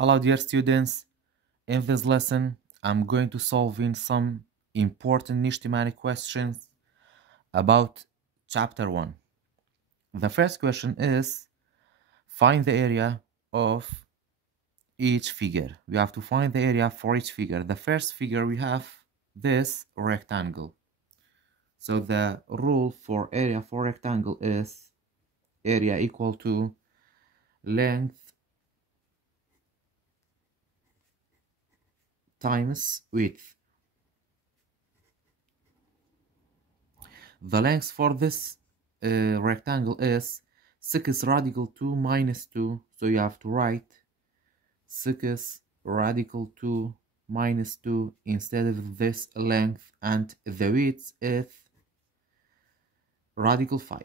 Hello dear students, in this lesson I'm going to solving some important Nishtimani questions about chapter 1. The first question is find the area of each figure. We have to find the area for each figure. The first figure we have this rectangle. So the rule for area for rectangle is area equal to length times width. The length for this rectangle is 6 radical 2 minus 2, so you have to write 6 radical 2 minus 2 instead of this length, and the width is radical 5.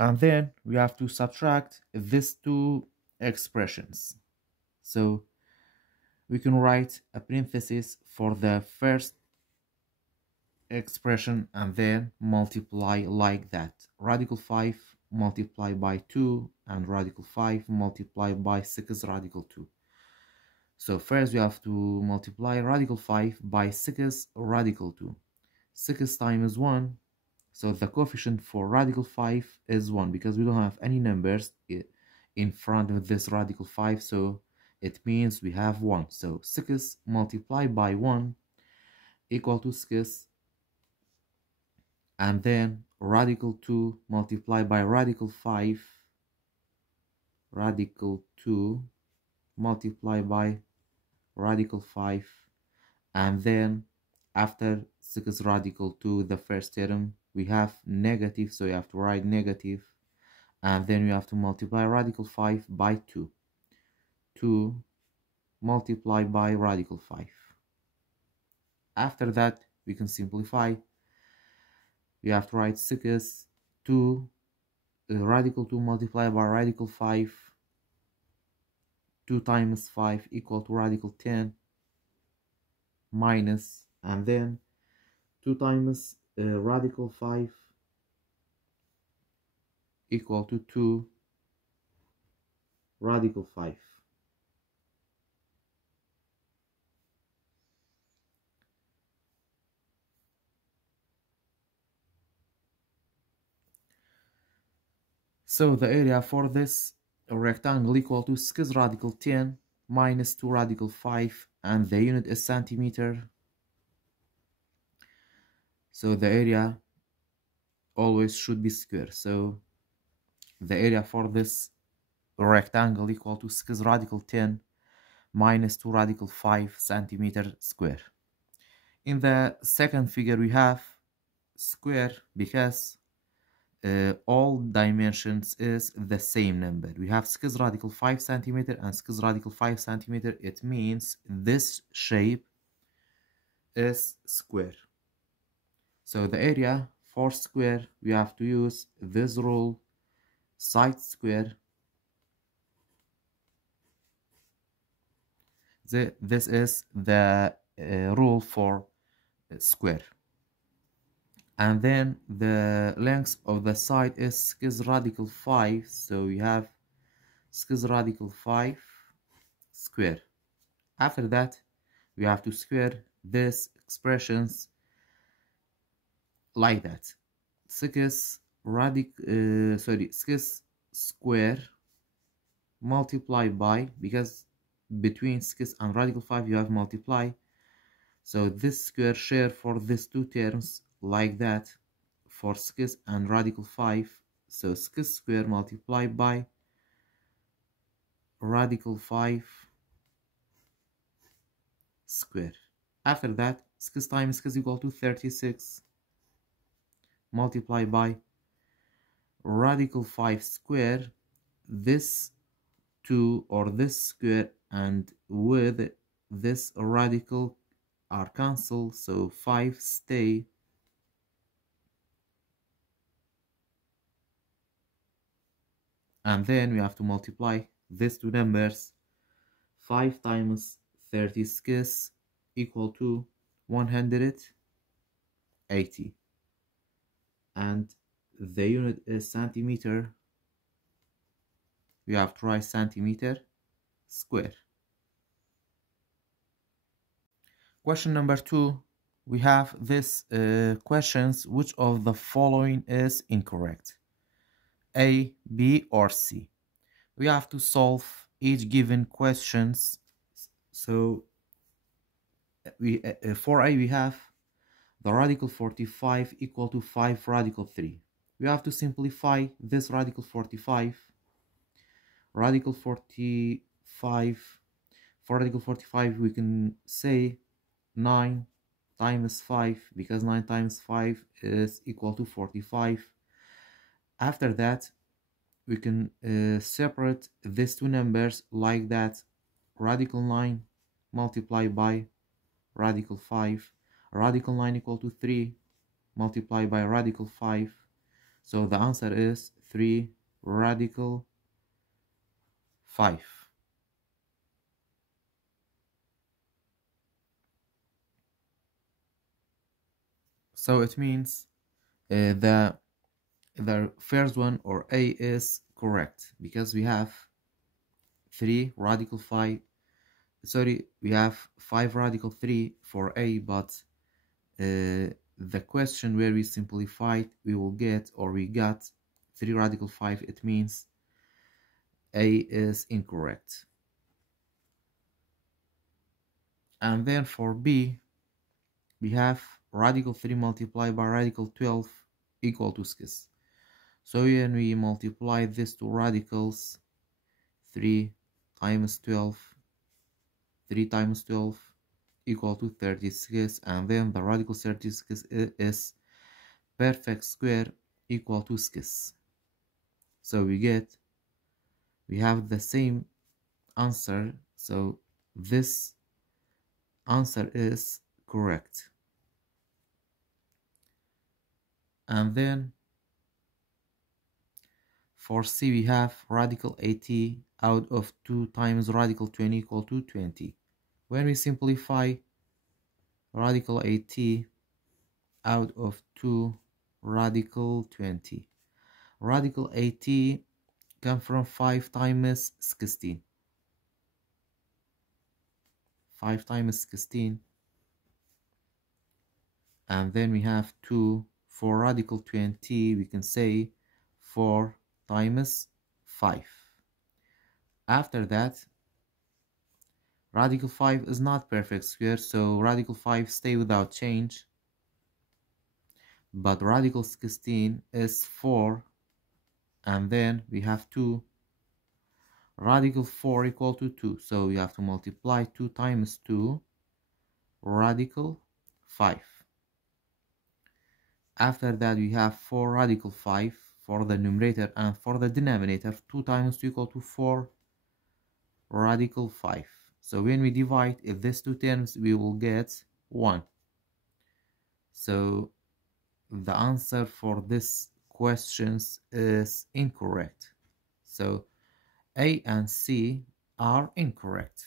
And then we have to subtract these two expressions. So we can write a parenthesis for the first expression and then multiply like that. Radical 5 multiplied by 2 and radical 5 multiplied by 6 radical 2. So first we have to multiply radical 5 by 6 radical 2. 6 times 1, so the coefficient for radical 5 is 1 because we don't have any numbers in front of this radical 5, so it means we have 1. So 6 multiplied by 1 equal to 6, and then radical 2 multiplied by radical 5, radical 2 multiplied by radical 5, and then after 6 radical 2, the first term, we have negative, so you have to write negative, and then you have to multiply radical 5 by 2. 2 multiplied by radical 5. After that, we can simplify. We have to write 6 2 radical 2 multiplied by radical 5, 2 times 5 equal to radical 10 minus, and then 2 times radical 5 equal to 2 radical 5. So the area for this rectangle equal to 6 radical 10 minus 2 radical 5, and the unit is centimeter. So the area always should be square. So the area for this rectangle equal to 6 radical 10 minus 2 radical 5 centimeter square. In the second figure we have square because all dimensions is the same number. We have 6 radical 5 centimeter and 6 radical 5 centimeter. It means this shape is square. So the area for square, we have to use this rule, side square. This is the rule for square. And then the length of the side is 6 radical 5, so we have 6 radical 5 square. After that, we have to square these expressions like that. 6 square multiplied by, because between 6 and radical 5 you have multiply, so this square share for these two terms like that for 6 and radical 5, so 6 square multiplied by radical 5 square. After that, 6 times 6 equal to 36 multiplied by radical 5 square. This 2 or this square and with this radical are cancelled, so 5 stay. And then we have to multiply these two numbers. 5 times 36 equal to 180. And the unit is centimeter. we have to write centimeter square. Question number 2, we have this questions, which of the following is incorrect? A, B, or C? We have to solve each given questions. So for A we have the radical 45 equal to 5 radical 3. We have to simplify this radical 45. Radical 45, for radical 45 we can say 9 times 5, because 9 times 5 is equal to 45. After that we can separate these two numbers like that. Radical 9 multiplied by radical 5. Radical 9 equal to 3 multiplied by radical 5. So the answer is 3 radical 5. So it means the first one, or A, is correct, because we have 3 radical 5. Sorry, we have 5 radical 3 for A, but the question where we simplified, we will get, or we got 3 radical 5. It means A is incorrect. And then for B, we have radical 3 multiplied by radical 12 equal to 6. So when we multiply these two radicals, 3 times 12, 3 times 12 equal to 36, and then the radical 36 is perfect square equal to 6. So we have the same answer, so this answer is correct. And then for C we have radical 80 out of 2 times radical 20 equal to 20. When we simplify radical 80 out of 2 radical 20, radical 80 come from 5 times 16. 5 times 16, and then we have 2. For radical 20 we can say 4 times 5. After that, radical 5 is not perfect square, so radical 5 stay without change, but radical 16 is 4, and then we have 2. Radical 4 equal to 2, so we have to multiply 2 times 2, radical 5. After that we have 4 radical 5 for the numerator, and for the denominator 2 times 2 equal to 4 radical 5. So when we divide these two terms we will get 1. So the answer for this questions is incorrect. So A and C are incorrect.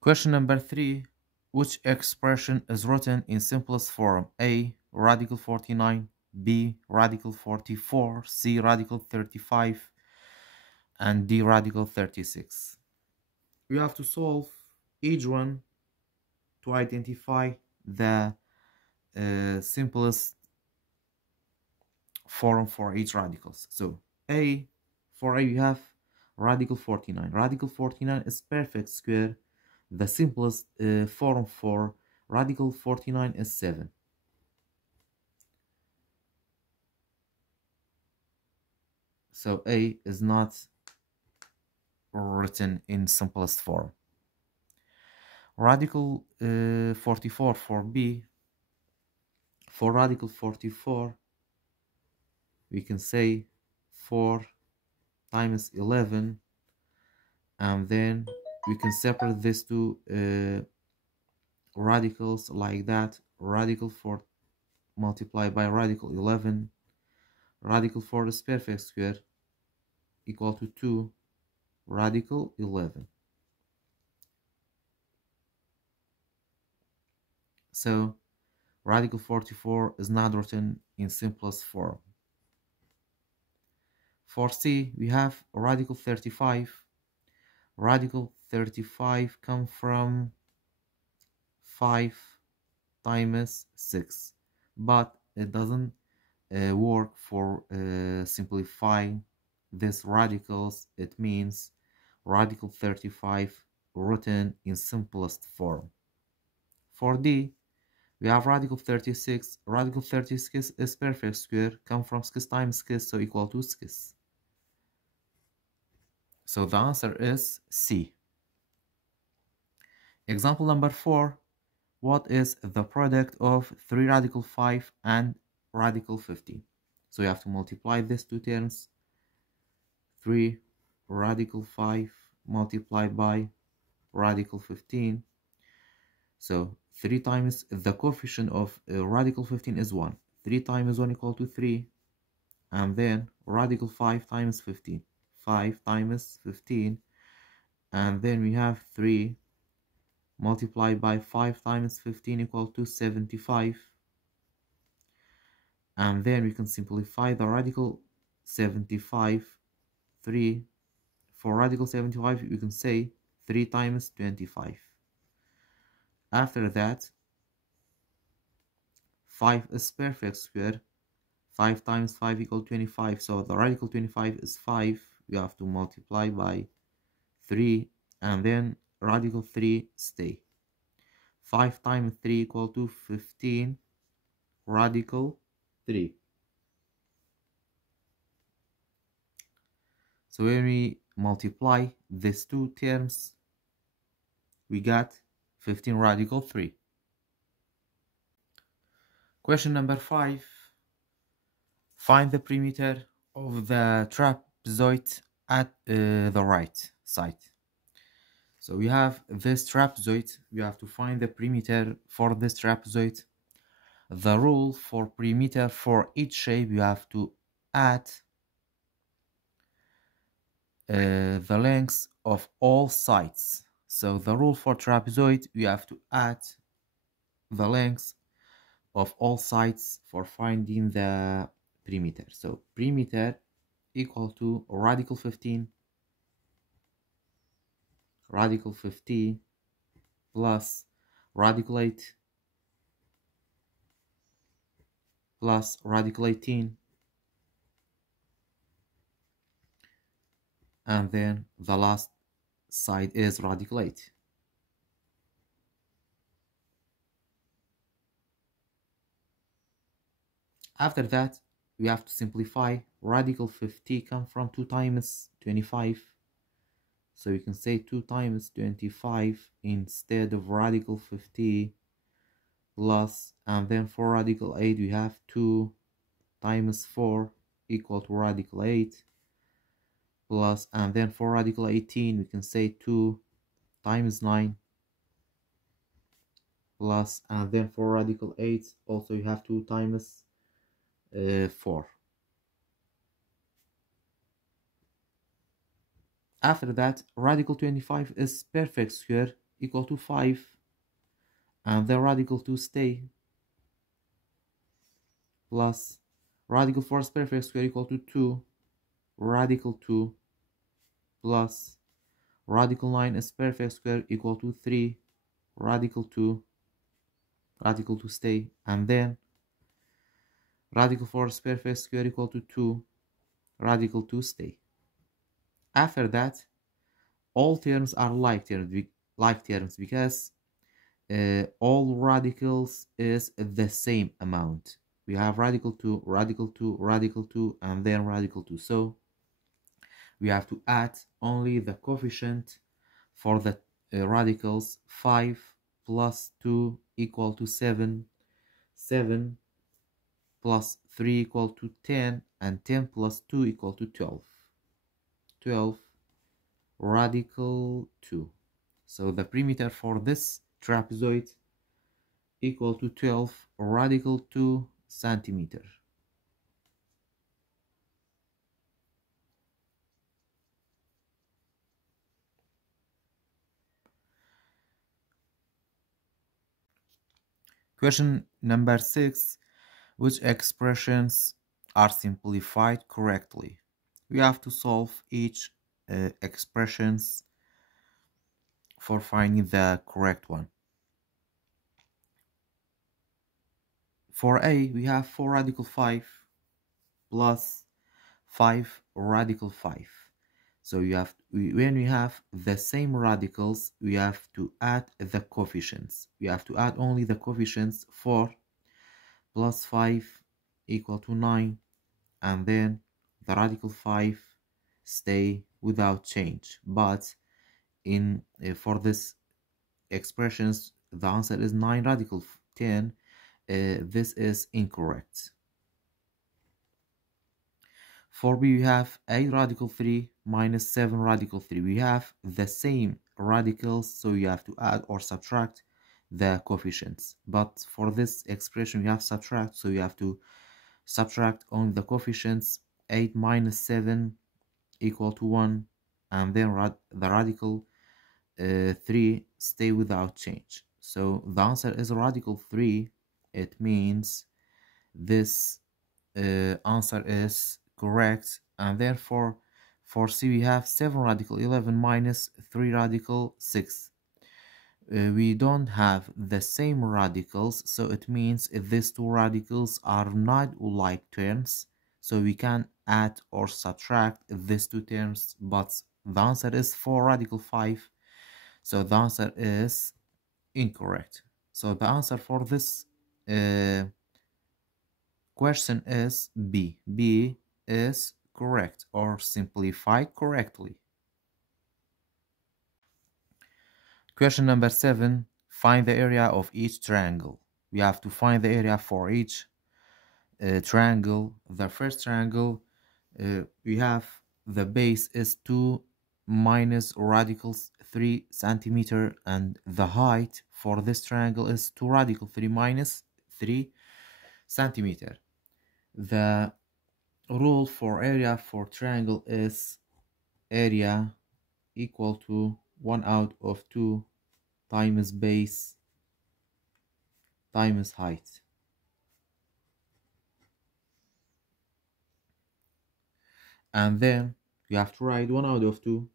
Question number 3, which expression is written in simplest form? A, radical 49, B, radical 44, C, radical 35, and D, radical 36. We have to solve each one to identify the simplest form for each radicals. So for A you have radical 49. Radical 49 is perfect square. The simplest form for radical 49 is 7. So A is not written in simplest form. Radical 44 for B. For radical 44 we can say 4 times 11, and then we can separate these two radicals like that. Radical 4 multiplied by radical 11. Radical 4 is perfect square equal to 2 radical 11. So radical 44 is not written in simplest form. For C, we have radical 35. Radical 35 come from 5 times 6, but it doesn't work for simplifying these radicals. It means radical 35 written in simplest form. For D, we have radical 36. Radical 36 is perfect square, come from 6 times 6, so equal to 6. So the answer is C. Example number 4. What is the product of 3 radical 5 and radical 15? So you have to multiply these two terms. 3 radical 5 multiplied by radical 15. So 3 times the coefficient of radical 15 is 1. 3 times 1 equal to 3. And then radical 5 times 15. 5 times 15. And then we have 3 multiplied by 5 times 15 equal to 75. And then we can simplify the radical 75. 3 for radical 75 we can say 3 times 25. After that 5 is perfect square. 5 times 5 equal 25, so the radical 25 is 5. You have to multiply by 3 and then radical 3 stay. 5 times 3 equal to 15 radical 3. So when we multiply these two terms, we got 15 radical 3. Question number 5. Find the perimeter of the trapezoid at the right side. So we have this trapezoid. We have to find the perimeter for this trapezoid. The rule for perimeter for each shape, you have to add the lengths of all sides. So the rule for trapezoid, we have to add the lengths of all sides for finding the perimeter. So perimeter equal to radical 15 plus radical 8 plus radical 18, and then the last side is radical 8. After that, we have to simplify. Radical 50 come from 2 times 25. So you can say 2 times 25 instead of radical 50 plus, and then for radical 8 we have 2 times 4 equal to radical 8 plus, and then for radical 18 we can say 2 times 9 plus, and then for radical 8 also you have 2 times 4. After that, radical 25 is perfect square equal to 5, and then radical 2 stay, plus radical 4 is perfect square equal to 2, radical 2, plus radical 9 is perfect square equal to 3, radical 2 stay, and then radical 4 is perfect square equal to 2, radical 2 stay. After that, all terms are like terms because all radicals is the same amount. We have radical 2, radical 2, radical 2, and then radical 2. So we have to add only the coefficient for the radicals. 5 plus 2 equal to 7, 7 plus 3 equal to 10, and 10 plus 2 equal to 12. 12 radical 2. So the perimeter for this trapezoid equal to 12 radical 2 centimeter. Question number 6. Which expressions are simplified correctly? we have to solve each expressions for finding the correct one. For A, we have 4 radical 5 plus 5 radical 5. So when we have the same radicals, we have to add the coefficients. We have to add only the coefficients. 4 plus 5 equal to 9, and then the radical 5 stay without change. But for this expressions, the answer is 9 radical 10. This is incorrect. For B, we have 8 radical 3 minus 7 radical 3. We have the same radicals, so you have to add or subtract the coefficients. But for this expression, we have subtract, so you have to subtract only the coefficients. 8 minus 7 equal to 1, and then the radical 3 stay without change. So the answer is radical 3. It means this answer is correct. And therefore for C, we have 7 radical 11 minus 3 radical 6. We don't have the same radicals, so it means these two radicals are not like terms, so we can add or subtract these two terms. But the answer is 4 radical 5, so the answer is incorrect. So the answer for this question is B. B is correct, or simplified correctly. Question number 7. Find the area of each triangle. We have to find the area for each triangle. The first triangle, we have the base is 2 minus radicals 3 centimeter, and the height for this triangle is 2 radical 3 minus 3 centimeter. The rule for area for triangle is area equal to 1 out of 2 times base times height. And then you have to write 1 out of 2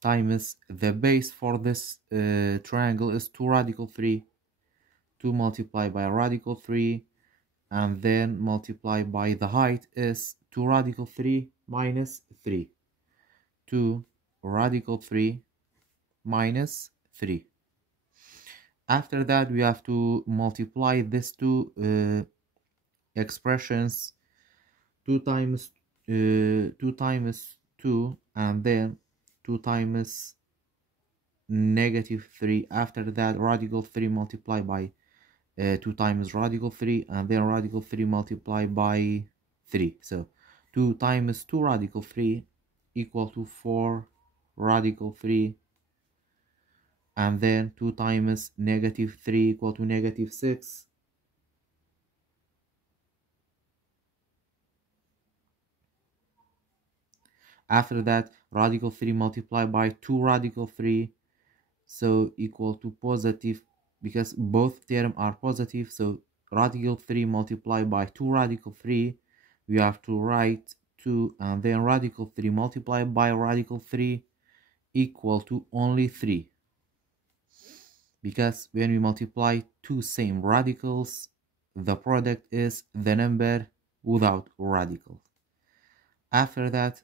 times the base for this triangle is 2 radical 3. 2 multiplied by radical 3, and then multiplied by the height is 2 radical 3 minus 3. 2 radical 3 minus 3. After that, we have to multiply these two expressions. 2 times 2 times 2, and then 2 times negative 3. After that, radical 3 multiplied by 2 times radical 3, and then radical 3 multiplied by 3. So 2 times 2 radical 3 equal to 4 radical 3, and then 2 times negative 3 equal to negative 6. After that, radical 3 multiplied by 2 radical 3, so equal to positive, because both terms are positive. So radical 3 multiplied by 2 radical 3, we have to write 2, and then radical 3 multiplied by radical 3 equal to only 3, because when we multiply two same radicals, the product is the number without radical. After that,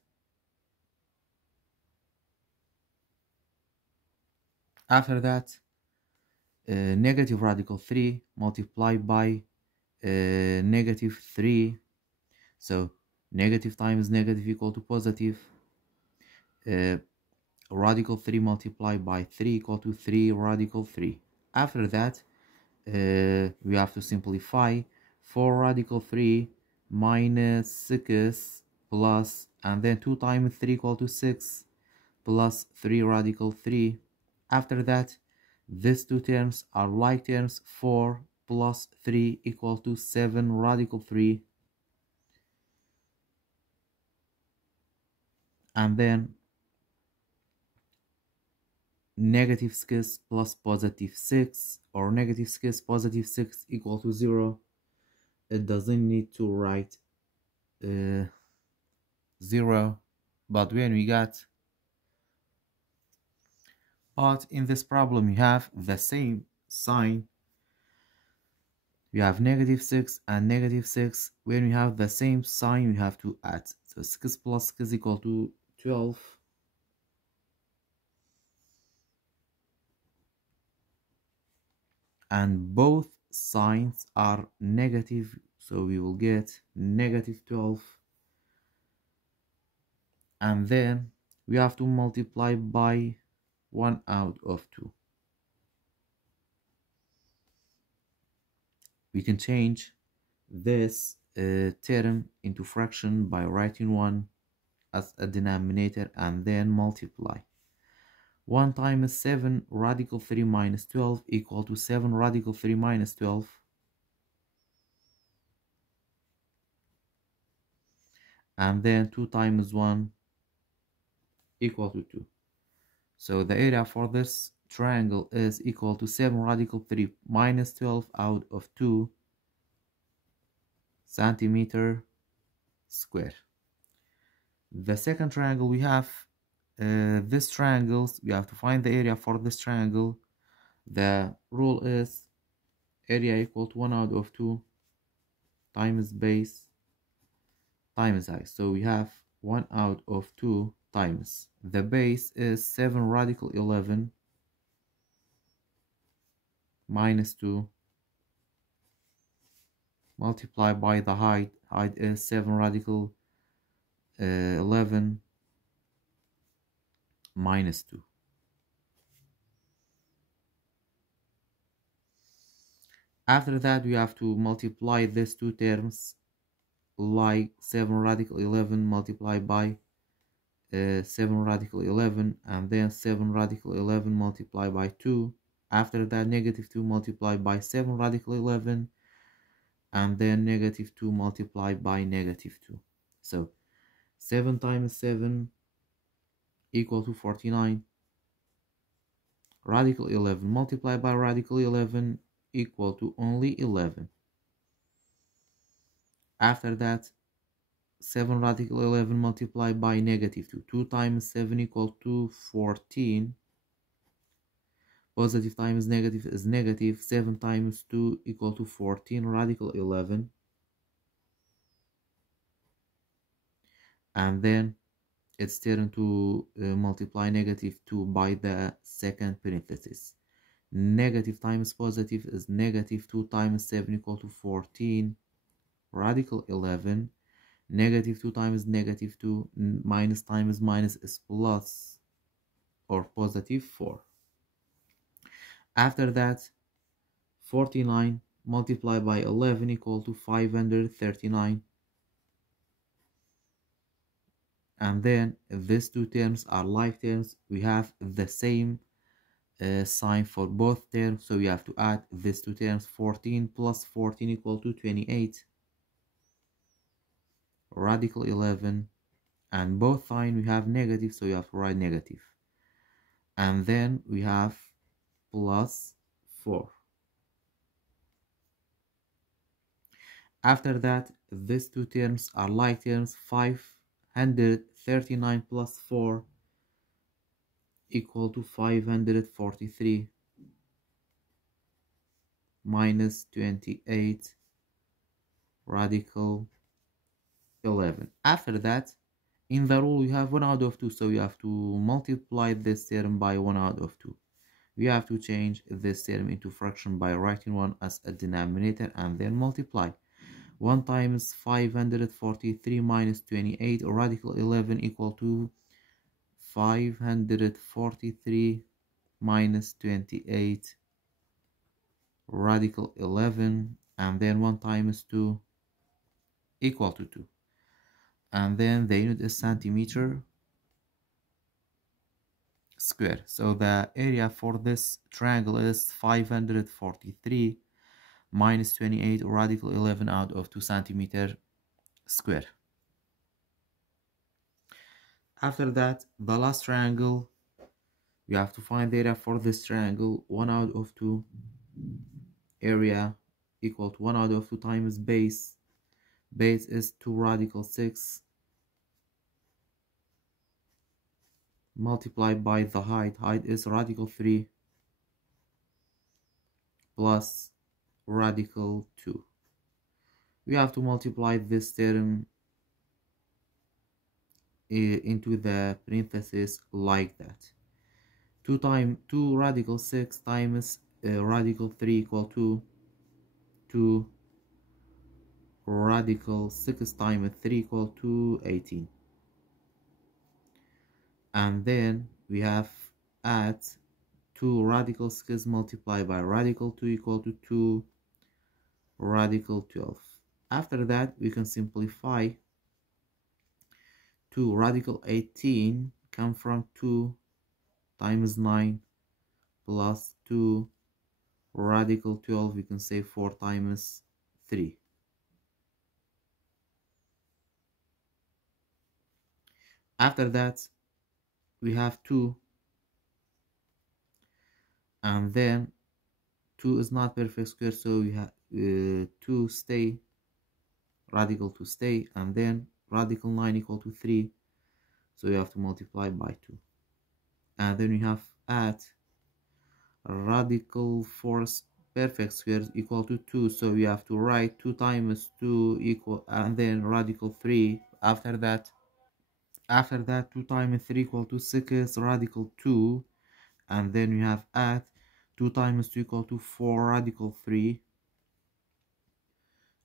negative radical 3 multiplied by negative 3, so negative times negative equal to positive. Radical 3 multiplied by 3 equal to 3 radical 3. After that, we have to simplify. 4 radical 3 minus 6 plus, and then 2 times 3 equal to 6 plus 3 radical 3. After that, these two terms are like terms. 4 plus 3 equal to 7 radical 3, and then negative 6 plus positive 6, or negative 6 positive 6 equal to 0. It doesn't need to write 0, but when we got, but in this problem you have the same sign. We have -6 and -6. When we have the same sign, we have to add. So 6 plus 6 is equal to 12. And both signs are negative, so we will get -12. And then we have to multiply by 1 out of 2. We can change this term into fraction by writing 1 as a denominator and then multiply. 1 times 7 radical 3 minus 12 equal to 7 radical 3 minus 12. And then 2 times 1 equal to 2. So the area for this triangle is equal to 7 radical 3 minus 12 out of 2 centimeter square. The second triangle we have, this triangles, we have to find the area for this triangle. The rule is area equal to 1 out of 2 times base times height. So we have 1 out of 2 times the base is 7 radical 11 minus 2 multiplied by the height. Height is 7 radical 11 minus 2. After that, we have to multiply these two terms, like 7 radical 11 multiplied by 7 radical 11, and then 7 radical 11 multiplied by 2. After that, -2 multiplied by 7 radical 11, and then -2 multiplied by -2. So 7 times 7 equal to 49. Radical 11 multiplied by radical 11 equal to only 11. After that, 7 radical 11 multiplied by -2. 2 times 7 equal to 14. Positive times negative is negative. 7 times 2 equal to 14 radical 11. And then it's turned to multiply -2 by the second parenthesis. Negative times positive is negative. 2 times 7 equal to 14 radical 11. -2 times -2 minus times minus is plus or positive 4. After that, 49 multiplied by 11 equal to 539. And then if these two terms are like terms, we have the same sign for both terms, so we have to add these two terms. 14 plus 14 equal to 28 radical 11, and both sign we have negative, so you have to write negative. And then we have plus 4. After that, these two terms are like terms. 539 plus 4 equal to 543 minus 28 radical 11. After that, in the rule we have 1 out of 2, so you have to multiply this term by 1 out of 2. We have to change this term into fraction by writing 1 as a denominator and then multiply. 1 times 543 minus 28 radical 11 equal to 543 minus 28 radical 11, and then 1 times 2 equal to 2. And then the unit is centimeter square. So the area for this triangle is 543 minus 28 radical 11 out of 2 centimeter square. After that, the last triangle, we have to find the area for this triangle. 1 out of 2 area equal to 1 out of 2 times base Base is 2 radical 6 multiplied by the height. Height is radical 3 plus radical 2. We have to multiply this term into the parenthesis like that. 2 radical 6 times radical 3 equal to 2 radical 6 times 3 equal to 18. And then we have add 2 radical 6 multiplied by radical 2 equal to 2 radical 12. After that, we can simplify 2 radical 18 come from 2 times 9 plus 2 radical 12, we can say 4 times 3. After that, we have 2, and then 2 is not perfect square, so we have 2 stay, radical 2 stay, and then radical 9 equal to 3, so you have to multiply by 2. And then we have add radical 4 perfect squares equal to 2, so we have to write 2 times 2 equal, and then radical 3. After that 2 times 3 equal to 6 radical 2, and then we have add 2 times 2 equal to 4 radical 3.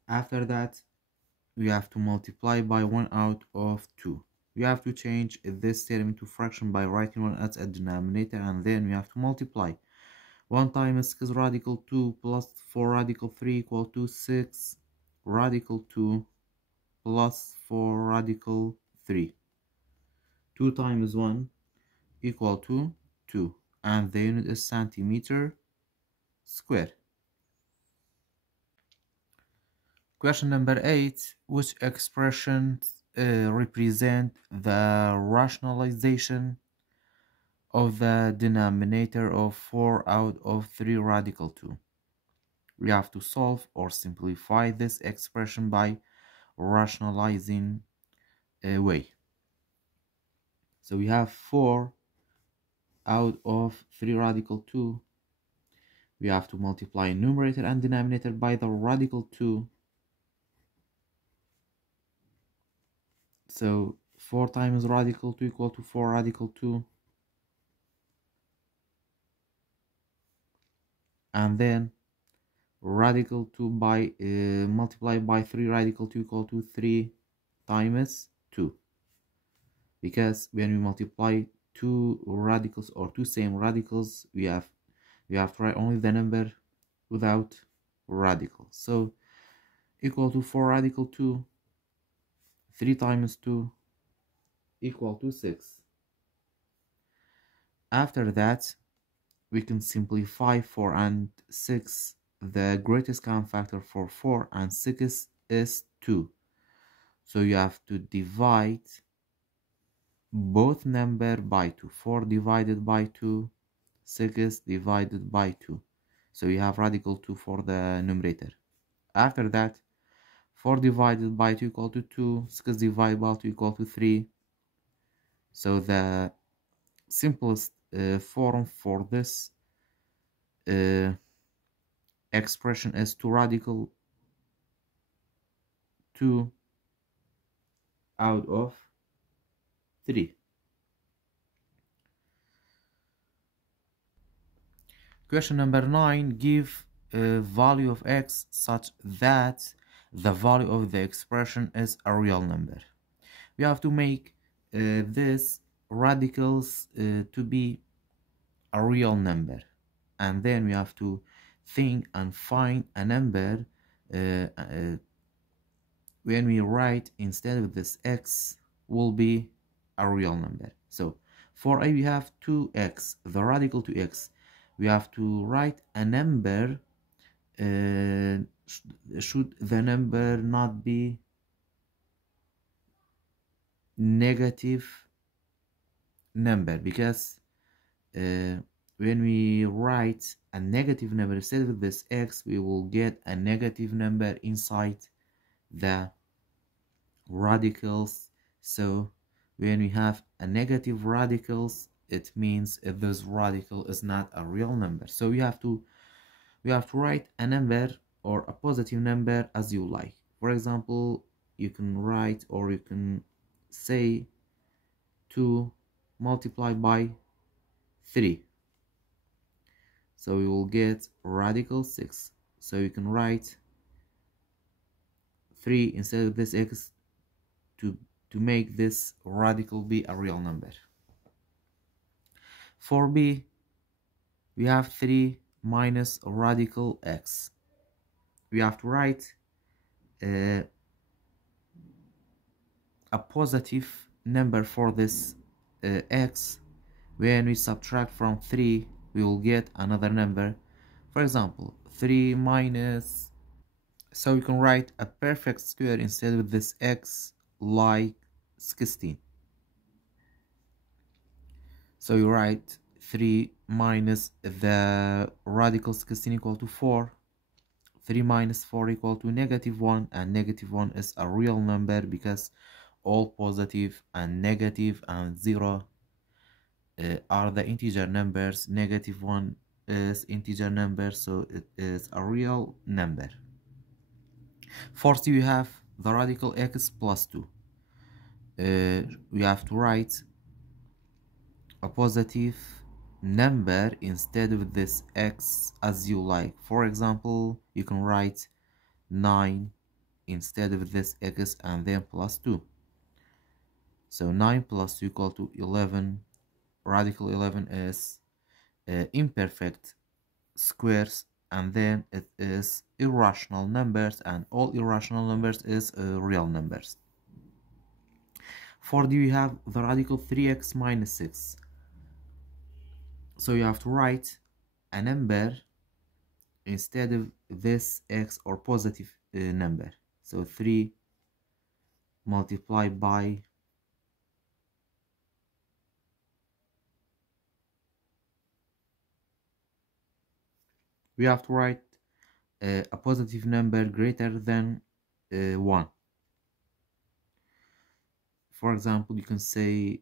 After that, we have to multiply by 1 out of 2. We have to change this term into fraction by writing 1 as a denominator, and then we have to multiply 1 times 6 radical 2 plus 4 radical 3 equal to 6 radical 2 plus 4 radical 3. 2 times 1 equal to 2, and the unit is centimeter square. Question number 8. Which expressions represent the rationalization of the denominator of 4 out of 3 radical 2? We have to solve or simplify this expression by rationalizing a way. So we have 4 out of 3 radical 2. We have to multiply numerator and denominator by the radical 2. So 4 times radical 2 equal to 4 radical 2. And then radical 2 by multiplied by 3 radical 2 equal to 3 times 2. Because when we multiply 2 radicals or 2 same radicals, we have to write only the number without radical. So equal to 4 radical 2, 3 times 2 equal to 6. After that, we can simplify 4 and 6. The greatest common factor for 4 and 6 is 2. So you have to divide both number by 2. 4 divided by 2, 6 divided by 2. So you have radical 2 for the numerator. After that, 4 divided by 2 equal to 2, 6 divided by 2 equal to 3. So the simplest form for this expression is 2 radical 2 out of 3. Question number 9. Give a value of x such that the value of the expression is a real number. We have to make this radicals to be a real number, and then we have to think and find a number when we write instead of this x will be a real number. So for a we have 2x, the radical 2x. We have to write a number, should the number not be negative number, because when we write a negative number instead of this x, we will get a negative number inside the radicals. So when we have a negative radicals, it means if this radical is not a real number. So we have to write a number or a positive number as you like. For example, you can write, or you can say 2 multiplied by 3. So we will get radical 6. So you can write 3 instead of this x to make this radical be a real number. For b, we have 3 minus radical x. We have to write a positive number for this x. When we subtract from 3, we will get another number. For example, 3 minus, so we can write a perfect square instead of this x, like 16. So you write 3 minus the radical 16 equal to 4. 3 minus 4 equal to -1, and -1 is a real number because all positive and negative and 0 are the integer numbers. -1 is integer number, so it is a real number. For C, we have the radical x plus 2. We have to write a positive number instead of this x as you like. For example, you can write 9 instead of this x and then plus 2. So 9 plus 2 equal to 11. Radical 11 is imperfect squares, and then it is irrational numbers, and all irrational numbers is real numbers. For D, we have the radical 3x minus 6. So you have to write a number instead of this x or positive number. So 3 multiplied by we have to write a positive number greater than 1. For example, you can say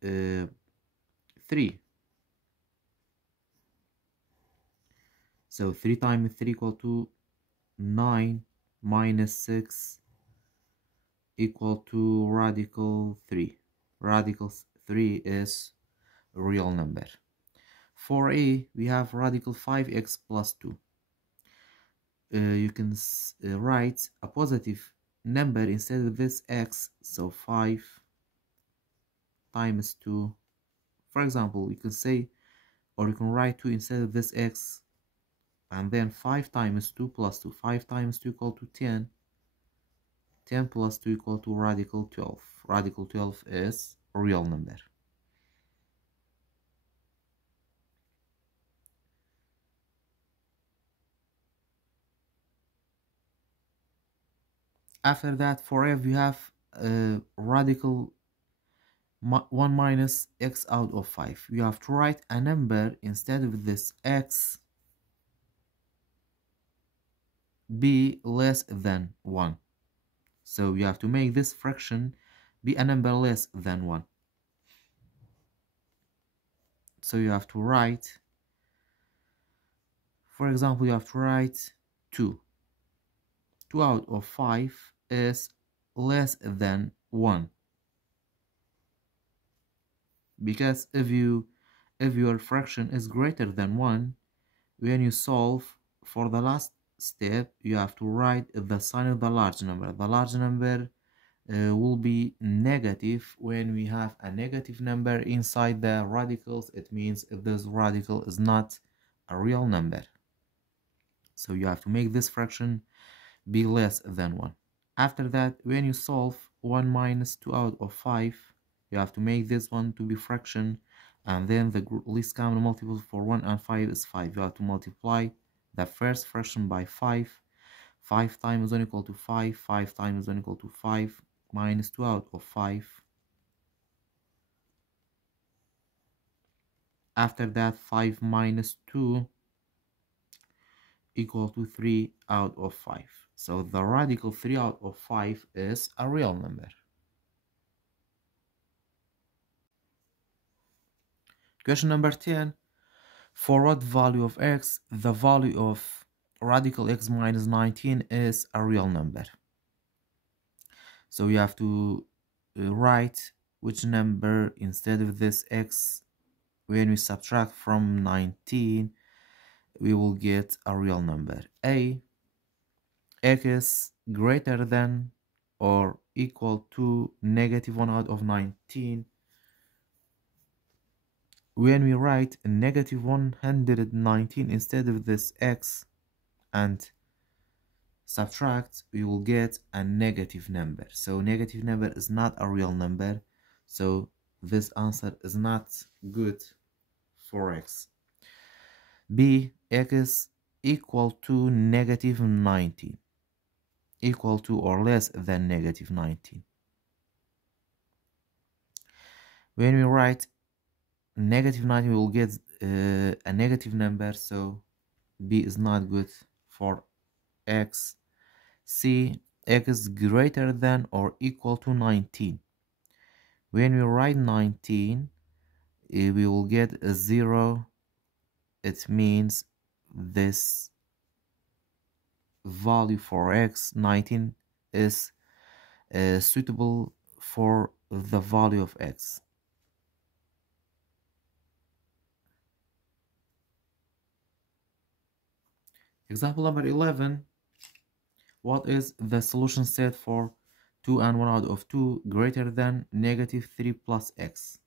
3. So 3 times 3 equal to 9 minus 6 equal to radical 3. Radical 3 is a real number. For A, we have radical 5x plus 2. You can write a positive number instead of this x, so 5 times 2. For example, you can say, or you can write 2 instead of this x, and then 5 times 2 plus 2. 5 times 2 equal to 10. 10 plus 2 equal to radical 12. Radical 12 is a real number. After that, for f, we have radical 1 minus x out of 5. You have to write a number instead of this x be less than 1. So you have to make this fraction be a number less than 1. So you have to write, for example, you have to write 2. 2 out of 5 is less than 1. Because if your fraction is greater than 1, when you solve for the last step, you have to write the sign of the large number. The large number will be negative. When we have a negative number inside the radicals, it means if this radical is not a real number. So you have to make this fraction be less than 1. After that, when you solve 1 minus 2 out of 5, you have to make this one to be fraction, and then the least common multiple for 1 and 5 is 5. You have to multiply the first fraction by 5. 5 times 1 equal to 5. 5 times 1 equal to 5. Minus 2 out of 5. After that, 5 minus 2 equal to 3 out of 5. So the radical 3 out of 5 is a real number. Question number 10. For what value of x, the value of radical x minus 19 is a real number? So you have to write which number instead of this x. When we subtract from 19, we will get a real number. A, x greater than or equal to negative 1 out of 19. When we write negative 119 instead of this x and subtract, we will get a negative number. So negative number is not a real number, so this answer is not good for x. B, x equal to negative 19, equal to or less than negative 19. When we write negative 19, we will get a negative number, so B is not good for x. C, x greater than or equal to 19. When we write 19, we will get a 0. It means this value for x, 19, is suitable for the value of x. Example number 11. What is the solution set for 2 and 1 out of 2 greater than negative 3 plus x?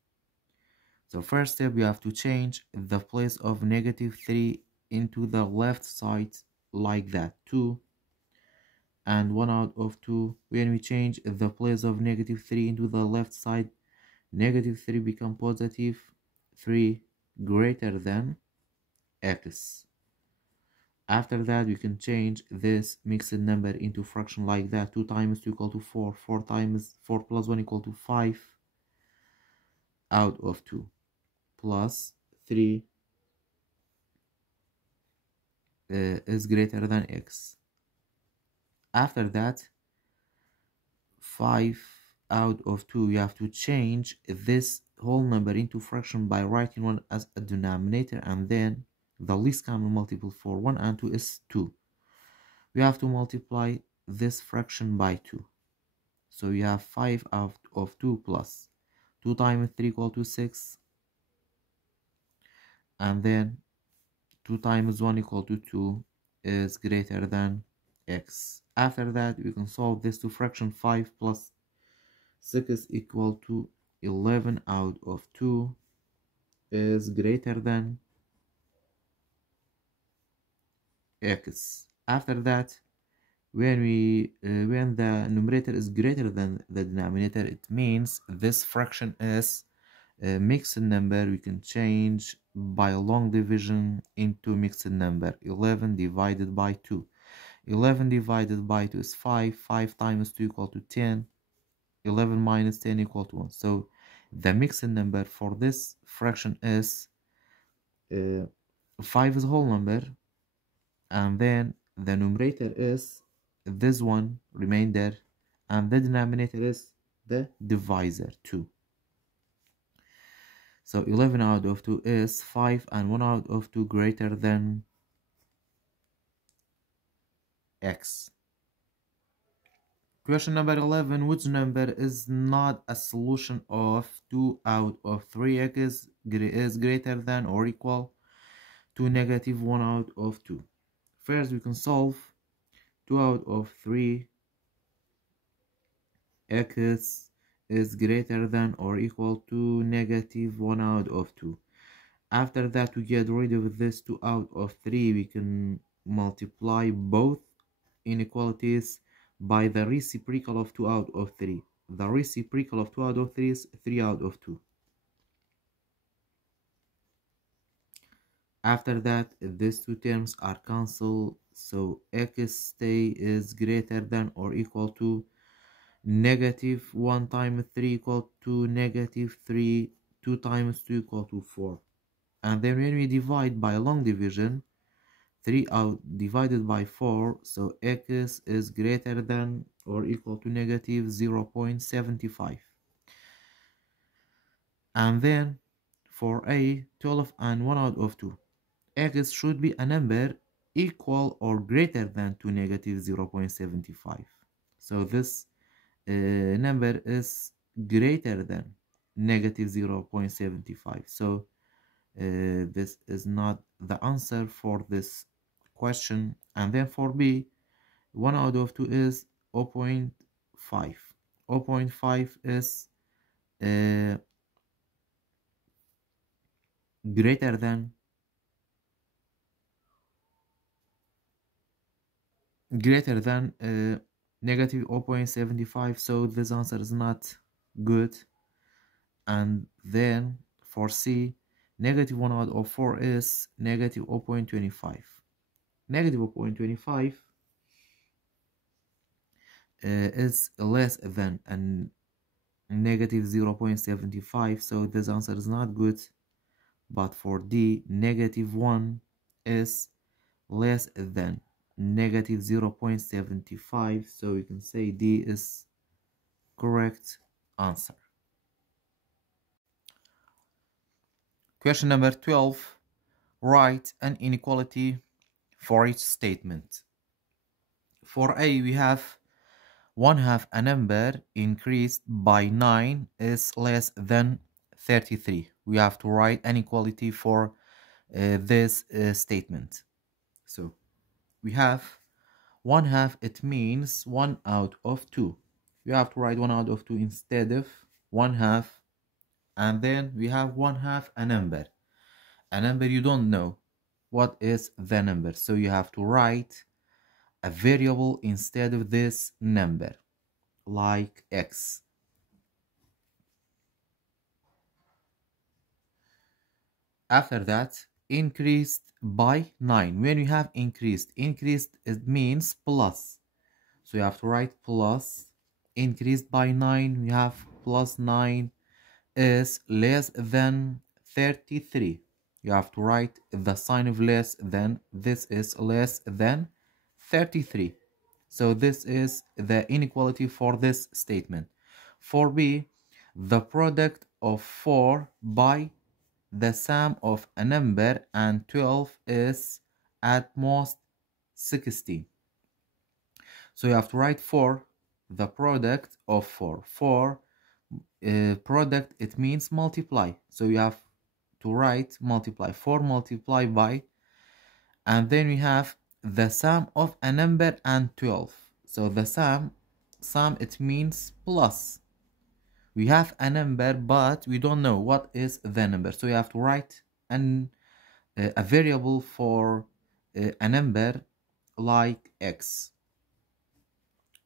So first step, you have to change the place of negative 3 into the left side like that. 2 and 1 out of 2. When we change the place of negative 3 into the left side, negative 3 become positive 3 greater than x. After that, we can change this mixed number into fraction like that. 2 times 2 equal to 4. 4 times 4 plus 1 equal to 5 out of 2 plus 3 is greater than x. After that, 5 out of 2, you have to change this whole number into fraction by writing 1 as a denominator, and then the least common multiple for 1 and 2 is 2. We have to multiply this fraction by 2. So you have 5 out of 2 plus 2 times 3 equal to 6. And then 2 times 1 equal to 2 is greater than x. After that, we can solve this to fraction. 5 plus 6 equal to 11 out of 2 is greater than x. After that, when the numerator is greater than the denominator, it means this fraction is a mixed number. We can change by a long division into mixed number. 11 divided by 2. 11 divided by 2 is 5. 5 times 2 equal to 10. 11 minus 10 equal to 1. So the mixed number for this fraction is 5 is a whole number, and then the numerator is this one remainder, and the denominator is the divisor 2. So 11 out of 2 is 5, and 1 out of 2 greater than x. Question number 11. Which number is not a solution of 2 out of 3x is greater than or equal to negative 1 out of 2? First, we can solve 2 out of 3 x is greater than or equal to negative 1 out of 2. After that, to get rid of this 2 out of 3, we can multiply both inequalities by the reciprocal of 2 out of 3. The reciprocal of 2 out of 3 is 3 out of 2. After that, these two terms are cancelled, so x stay is greater than or equal to negative 1 times 3 equal to negative 3. 2 times 2 equal to 4. And then when we divide by long division, 3 out divided by 4, so x is greater than or equal to negative 0.75. And then for a 12 and 1 out of 2, x should be a number equal or greater than to negative 0.75. So this number is greater than negative 0.75. So this is not the answer for this question. And then for B, 1 out of 2 is 0.5. 0.5 is uh, greater than negative 0.75, so this answer is not good. And then for C, negative 1 out of 4 is negative 0.25. Negative 0.25 is less than and negative 0.75, so this answer is not good. But for D, negative 1 is less than negative 0.75, so you can say D is correct answer. Question number 12. Write an inequality for each statement. For A, we have 1/2 a number increased by 9 is less than 33. We have to write an inequality for this statement. So we have 1/2, it means 1 out of 2. We have to write 1 out of 2 instead of 1/2. And then we have 1/2 a number. A number you don't know what is the number, so you have to write a variable instead of this number, like x. After that, increased by 9. When you have increased, it means plus, so you have to write plus. Increased by 9, we have plus 9 is less than 33. You have to write the sign of less than. This is less than 33. So this is the inequality for this statement. For B, the product of 4 by the sum of a number and 12 is at most 16. So you have to write 4, the product of 4. 4 product, it means multiply, so you have to write multiply. 4 multiply by, and then we have the sum of a number and 12. So the sum it means plus. We have a number but we don't know what is the number, so you have to write a variable for a number like x.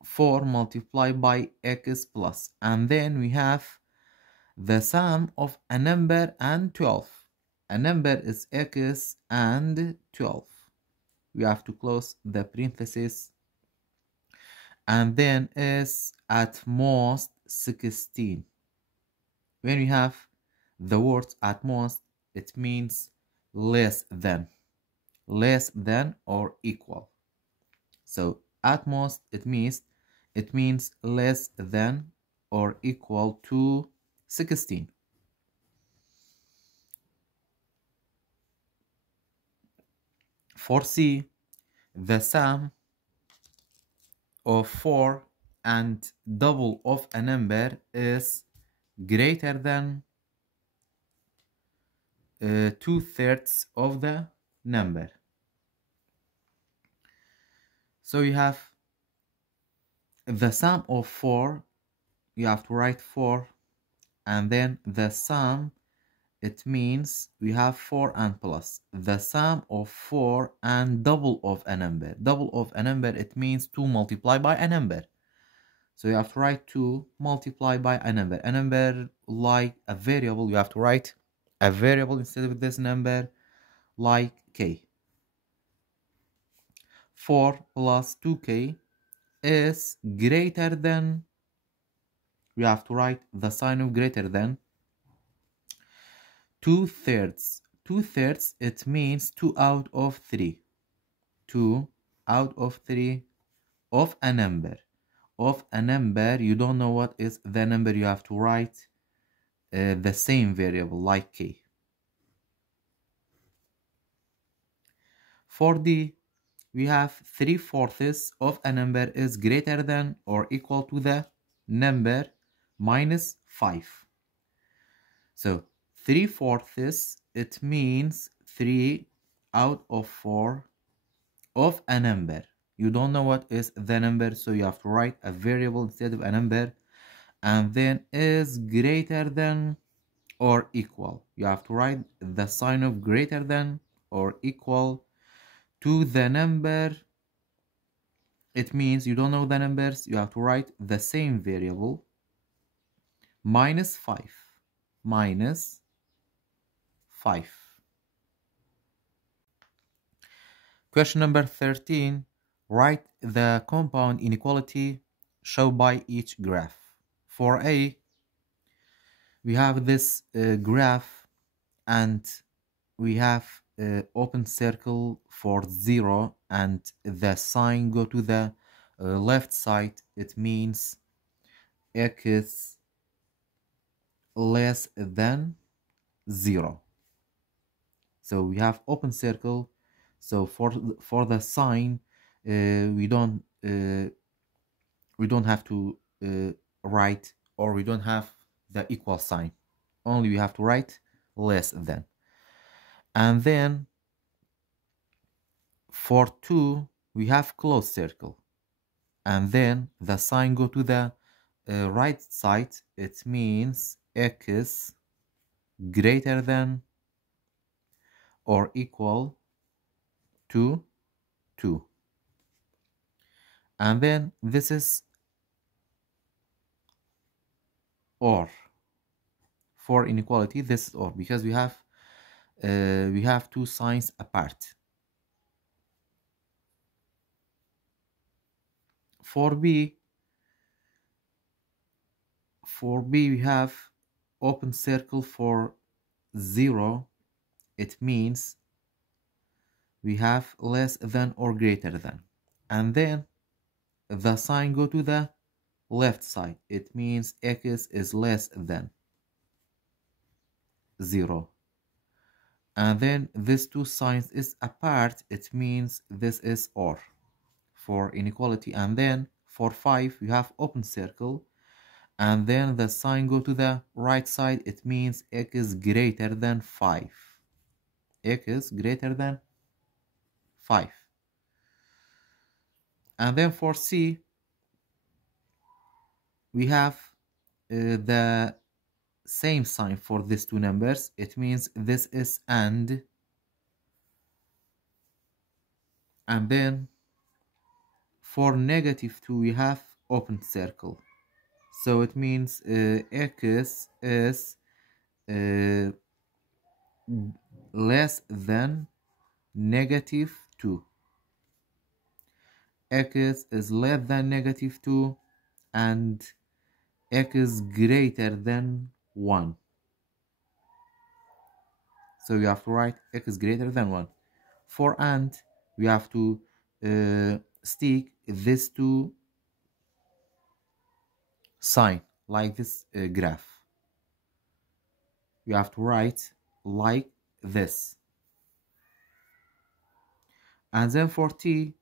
4 multiplied by x plus, and then we have the sum of a number and 12. A number is x and 12. We have to close the parenthesis, and then is at most 16. When we have the words at most, it means less than or equal. So at most, it means less than or equal to 16. For C, the sum of 4 and double of a number is greater than 2/3 of the number. So you have the sum of 4, you have to write 4, and then the sum, it means we have 4 and plus. The sum of 4 and double of a number. Double of a number, it means 2 multiplied by a number. So you have to write 2 multiplied by a number. A number like a variable, you have to write a variable instead of this number like k. 4 plus 2k is greater than, we have to write the sign of greater than, 2/3. 2/3, it means 2 out of 3. 2 out of 3 of a number. Of a number, you don't know what is the number, you have to write the same variable like k. For D, we have 3/4 of a number is greater than or equal to the number minus 5. So 3/4, it means 3 out of 4 of a number. You don't know what is the number, so you have to write a variable instead of a number, and then is greater than or equal. You have to write the sign of greater than or equal to the number. It means you don't know the numbers, you have to write the same variable, minus 5. Minus 5. Question number 13. Write the compound inequality shown by each graph. For A, we have this graph, and we have open circle for 0, and the sign go to the left side. It means x less than 0. So we have open circle. So for the sign, we don't have to write, or we don't have the equal sign. Only we have to write less than. And then for 2, we have closed circle, and then the sign go to the right side. It means x greater than or equal to 2. And then this is or. For inequality, this is or, because we have two signs apart. For B, we have open circle for 0. It means we have less than or greater than, and then the sign go to the left side. It means x is less than 0, and then these two signs is apart. It means this is or for inequality. And then for 5, we have open circle, and then the sign go to the right side. It means x is greater than 5. X is greater than 5. And then for C, we have the same sign for these two numbers. It means this is and then for -2, we have open circle. So it means x is less than -2. X is less than -2, and x is greater than 1. So you have to write x is greater than 1. For and, we have to stick these two sign like this graph. You have to write like this. And then for T,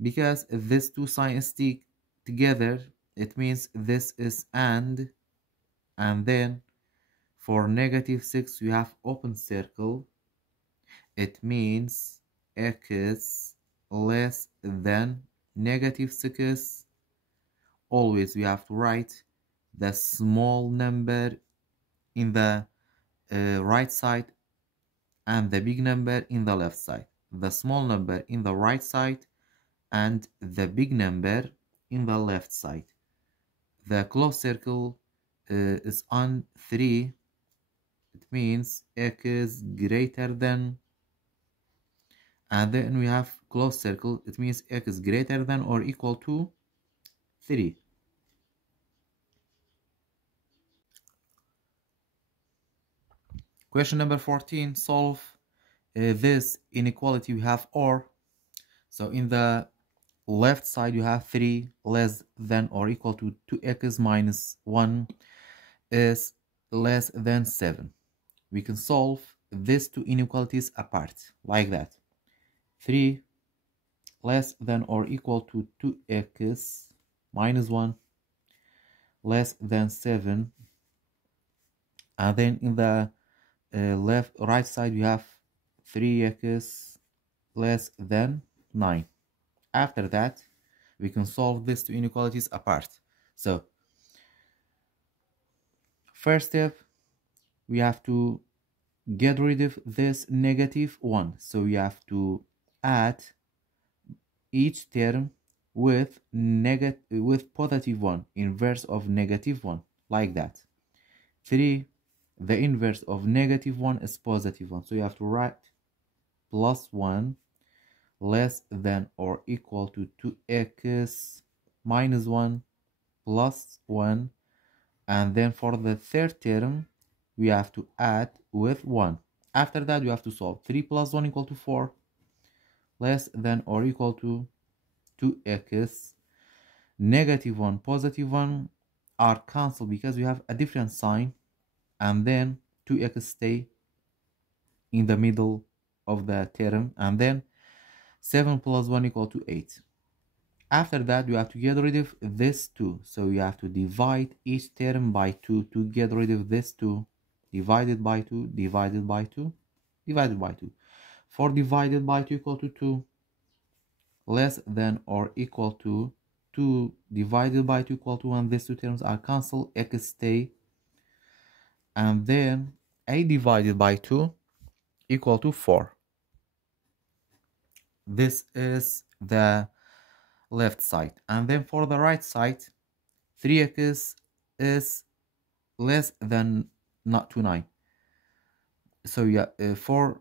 because these two signs stick together, it means this is and then for -6, we have open circle. It means x less than -6. Always we have to write the small number in the right side and the big number in the left side. The small number in the right side and the big number in the left side. The closed circle is on 3. It means x is greater than, and then we have closed circle. It means x is greater than or equal to 3. Question number 14. Solve this inequality. We have or. So in the left side you have 3 less than or equal to 2x minus 1 is less than 7. We can solve these two inequalities apart like that. 3 less than or equal to 2x minus 1 less than 7, and then in the right side we have 3x less than 9. After that we can solve these two inequalities apart. So first step, we have to get rid of this negative 1, so we have to add each term with positive 1, inverse of negative 1, like that. 3, the inverse of negative 1 is positive 1, so you have to write plus 1 less than or equal to 2x minus 1 plus 1, and then for the third term we have to add with 1. After that we have to solve 3 plus 1 equal to 4 less than or equal to 2x. Negative 1 positive 1 are cancelled because we have a different sign, and then 2x stay in the middle of the term, and then 7 plus 1 equal to 8. After that we have to get rid of this 2, so we have to divide each term by 2 to get rid of this 2. Divided by 2, divided by 2, divided by 2. 4 divided by 2 equal to 2, less than or equal to 2 divided by 2 equal to 1. These two terms are cancelled, x stay, and then 8 divided by 2 equal to 4. This is the left side. And then for the right side, 3x is less than not to 9. So yeah, for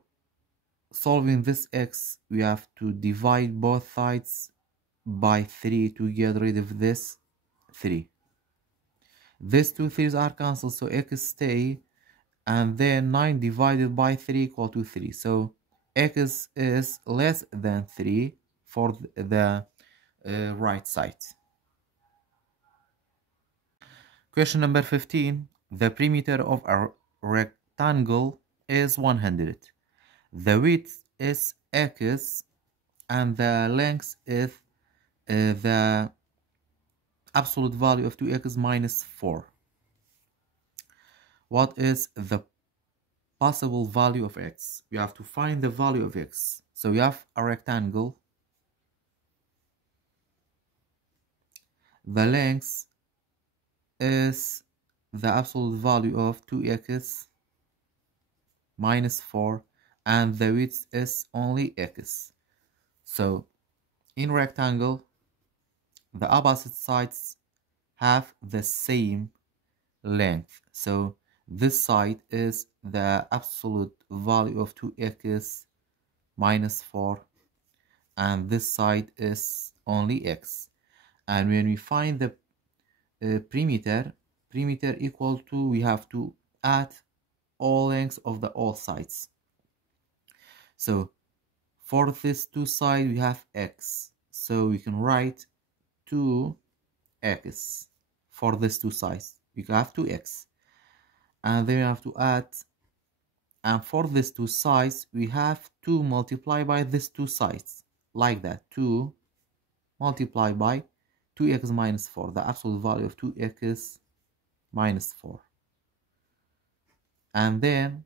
solving this x, we have to divide both sides by 3 to get rid of this 3. These two 3's are cancelled, so x stay, and then 9 divided by 3 equal to 3. So x is less than 3 for the right side. Question number 15. The perimeter of a rectangle is 100. The width is x and the length is the absolute value of 2x minus 4. What is the possible value of x? We have to find the value of x. So we have a rectangle. The length is the absolute value of 2x minus 4, and the width is only x. So in rectangle, the opposite sides have the same length. So this side is the absolute value of 2x minus 4, and this side is only x. And when we find the perimeter equal to, we have to add all lengths of the all sides. So for this two sides we have x, so we can write 2x for these two sides. We have 2x, and then we have to add, and for these two sides we have 2 multiplied by these two sides, like that. 2 multiplied by 2x minus 4, the absolute value of 2x minus 4. And then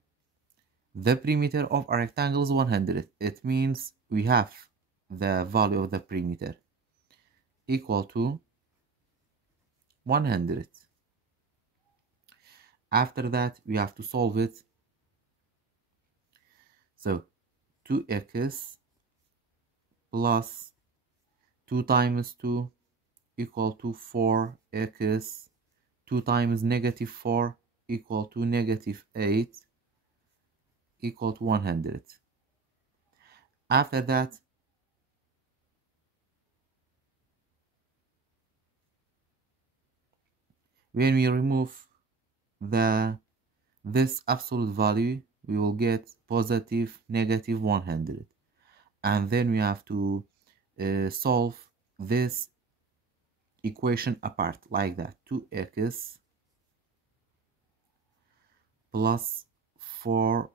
the perimeter of a rectangle is 100. It means we have the value of the perimeter equal to 100. After that we have to solve it. So 2x plus 2 times 2 equal to 4x, 2 times negative 4 equal to negative 8, equal to 100. After that, when we remove this absolute value, we will get positive negative 100, and then we have to solve this equation apart like that. 2x plus 4x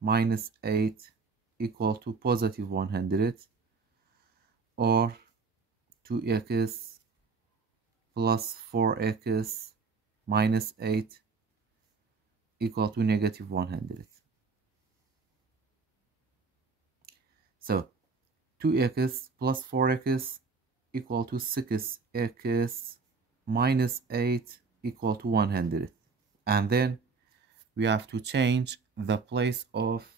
minus 8 equal to positive 100, or 2x plus 4x minus 8 equal to negative 100. So 2x plus 4x equal to 6x minus 8 equal to 100. And then we have to change the place of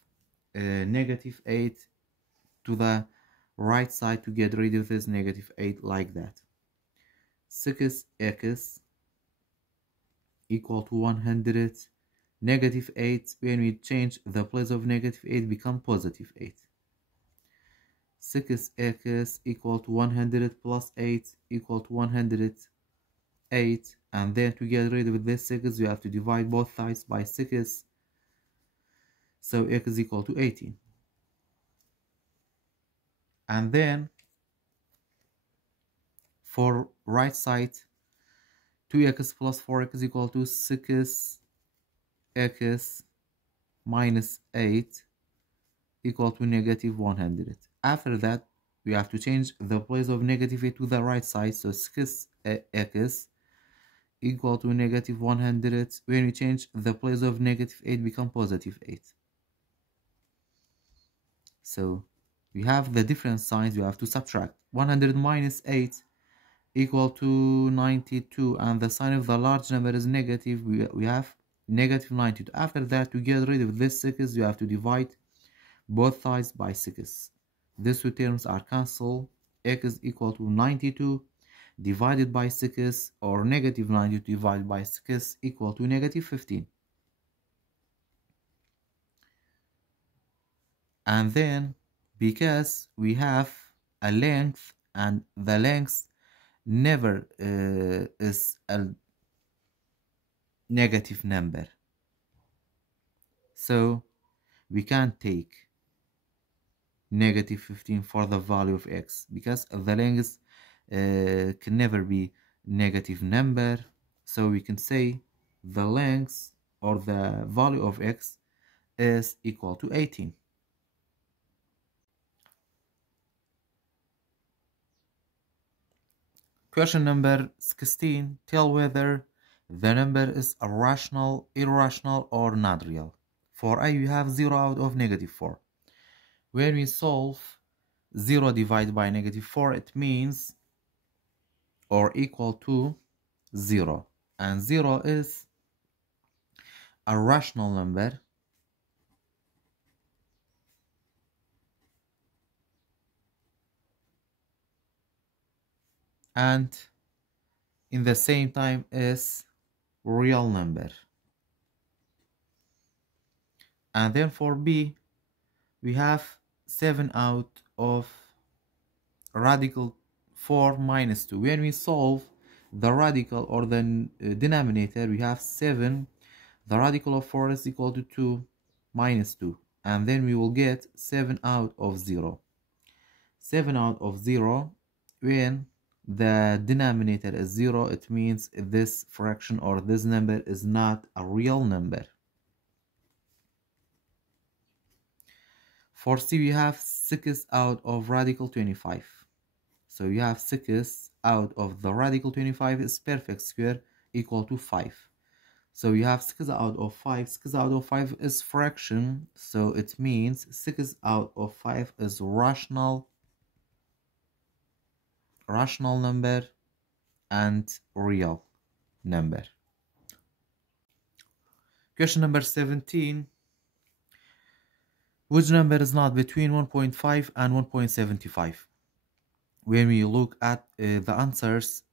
negative 8 to the right side to get rid of this negative 8 like that. 6x equal to 100. Negative 8, when we change the place of negative 8, become positive 8. 6x equal to 100 plus 8 equal to 108. And then to get rid of this 6, you have to divide both sides by 6. So x is equal to 18. And then for right side, 2x plus 4x is equal to 6x minus 8 equal to negative 100. After that, we have to change the place of negative 8 to the right side. So 6x equal to negative 100. When we change the place of negative 8, become positive 8. So we have the different signs. You have to subtract. 100 minus 8 equal to 92, and the sign of the large number is negative. We have negative 92. After that, to get rid of this 6, you have to divide both sides by 6. These two terms are cancelled. X is equal to 92 divided by 6, or negative 92 divided by 6 equal to negative 15. And then, because we have a length, and the length never is a negative number, so we can't take negative 15 for the value of x, because the length can never be negative number. So we can say the length, or the value of x, is equal to 18. Question number 16. Tell whether the number is a rational, irrational, or not real. For a, you have 0 out of negative 4. When we solve 0 divided by negative 4, it means or equal to 0. And 0 is a rational number. And in the same time is real number. And then for B, we have 7 out of radical 4 minus 2. When we solve the radical, or the denominator, we have 7. The radical of 4 is equal to 2 minus 2. And then we will get 7 out of 0. 7 out of 0, when the denominator is 0, it means this fraction, or this number, is not a real number. For C, we have 6 out of radical 25. So you have 6 out of the radical 25 is perfect square equal to 5. So you have 6 out of 5. 6 out of 5 is fraction. So it means 6 out of 5 is rational number and real number. Question number 17. Which number is not between 1.5 and 1.75? When we look at the answers,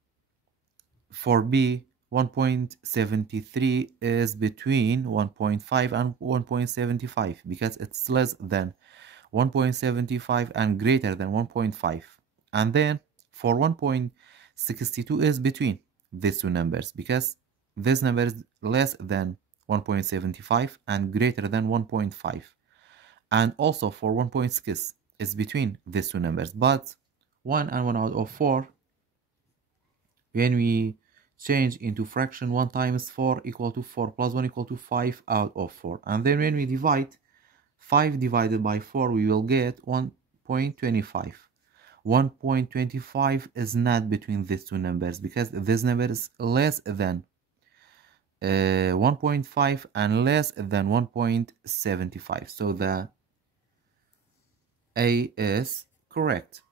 for B, 1.73 is between 1.5 and 1.75, because it's less than 1.75 and greater than 1.5. And then for 1.62 is between these two numbers, because this number is less than 1.75 and greater than 1.5. And also for 1.6 is between these two numbers, but 1 and 1 out of 4, when we change into fraction, 1 times 4 equal to 4 plus 1 equal to 5 out of 4. And then when we divide 5 divided by 4, we will get 1.25. 1.25 is not between these two numbers because this number is less than 1.5 and less than 1.75. So the A is correct.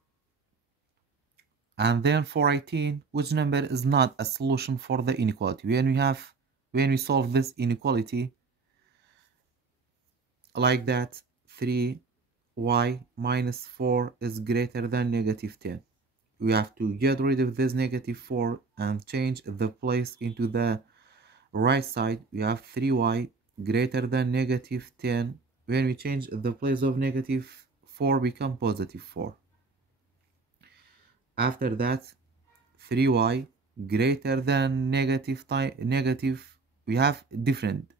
And then for 18, which number is not a solution for the inequality? When we solve this inequality like that, 3y minus 4 is greater than negative 10. We have to get rid of this negative 4 and change the place into the right side. We have 3y greater than negative 10. When we change the place of negative 4 become positive 4. After that, 3y greater than negative, we have different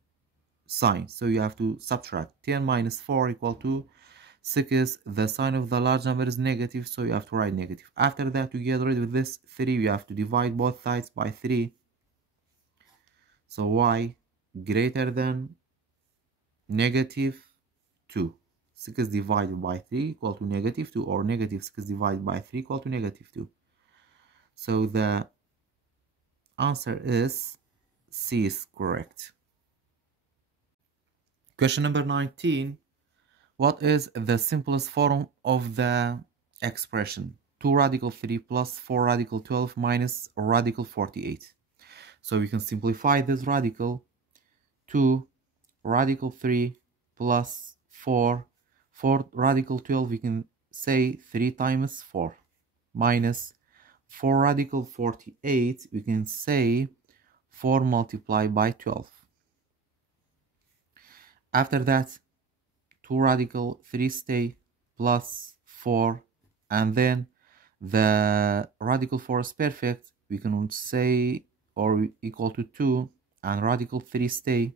signs, so you have to subtract. 10 minus 4 equal to 6. The sign of the large number is negative, so you have to write negative. After that, to get rid of this 3, you have to divide both sides by 3. So y greater than negative 2. 6 divided by 3 equal to negative 2, or negative 6 divided by 3 equal to negative 2. So the answer is C is correct. Question number 19. What is the simplest form of the expression 2 radical 3 plus 4 radical 12 minus radical 48? So we can simplify this radical. 2 radical 3 plus 4 radical 12, we can say 3 times 4 minus 4 radical 48, we can say 4 multiplied by 12. After that, 2 radical 3 stay plus 4, and then the radical 4 is perfect, we can say or equal to 2, and radical 3 stay